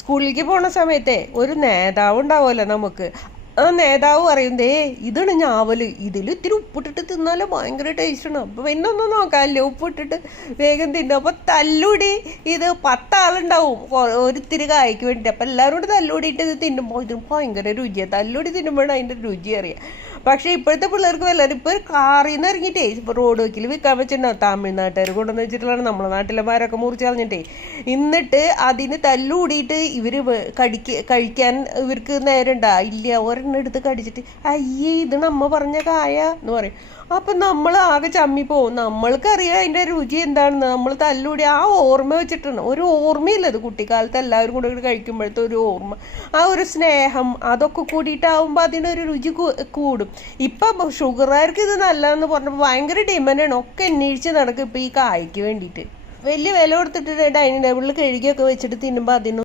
സ്കൂളിലേക്ക് പോണ സമയത്തെ ഒരു നേതാവ് ഉണ്ടാവുമല്ലോ നമുക്ക്. ആ നേതാവ് പറയുന്നേ ഇതാണ് ഞാവല്, ഇതിൽ ഇത്തിരി ഉപ്പിട്ടിട്ട് തിന്നാലും ഭയങ്കര ടേസ്റ്റാണ്. അപ്പം പിന്നെ ഒന്നും നോക്കാമല്ലോ, ഉപ്പിട്ടിട്ട് വേഗം തിന്നും. അപ്പം തല്ലൂടി ഇത് 10 ആളുണ്ടാവും ഒരിത്തിരി കായ്ക്ക് വേണ്ടിയിട്ട്. അപ്പം എല്ലാവരും കൂടി തല്ലൂടിയിട്ട് ഇത് തിന്നുമ്പോൾ ഇത് ഭയങ്കര രുചിയാണ്. തല്ലൂടി തിന്നുമ്പോഴാണ് അതിൻ്റെ രുചി അറിയാം. പക്ഷേ ഇപ്പോഴത്തെ പിള്ളേർക്ക് വല്ലവരും ഇപ്പോൾ കാറിൽ നിന്ന് ഇറങ്ങിയിട്ടേ ഇപ്പോൾ റോഡ് വക്കിൽ വിൽക്കാൻ വെച്ചിട്ടുണ്ടാവും. തമിഴ്നാട്ടുകാർ കൊണ്ടുവന്ന് വെച്ചിട്ടുള്ളതാണ്, നമ്മളെ നാട്ടിലെ മരമൊക്കെ മുറിച്ച് കളഞ്ഞിട്ടേ. എന്നിട്ട് അതിന് തല്ലൂടിയിട്ട് ഇവർ കഴിക്കാൻ ഇവർക്ക് നേരമുണ്ടാ ഇല്ല. ഒരെണ്ണം എടുത്ത് കടിച്ചിട്ട് അയ്യേ ഇത് നമ്മ പറഞ്ഞ കായ എന്ന് പറയും. അപ്പം നമ്മൾ ആകെ ചമ്മിപ്പോവും. നമ്മൾക്കറിയാം അതിൻ്റെ രുചി എന്താണെന്ന്. നമ്മൾ തല്ലൂടി ആ ഓർമ്മ വെച്ചിട്ടാണ്. ഒരു ഓർമ്മയില്ല അത് കുട്ടിക്കാലത്ത് എല്ലാവരും കൂടെ കഴിക്കുമ്പോഴത്തെ ഒരു ഓർമ്മ, ആ ഒരു സ്നേഹം, അതൊക്കെ കൂടിയിട്ടാവുമ്പോൾ അതിനൊരു രുചി കൂടും. ഇപ്പം ഷുഗറുകാർക്ക് ഇത് നല്ലതെന്ന് പറഞ്ഞപ്പോൾ ഭയങ്കര ഡിമാൻഡാണ്. ഒക്കെ അന്വേഷിച്ച് നടക്കും ഇപ്പം ഈ കായ്ക്ക് വേണ്ടിയിട്ട്. വലിയ വില കൊടുത്തിട്ട് ഡൈനിങ് ടേബിളിൽ കഴുകിയൊക്കെ വെച്ചിട്ട് തിന്നുമ്പോൾ അതിന്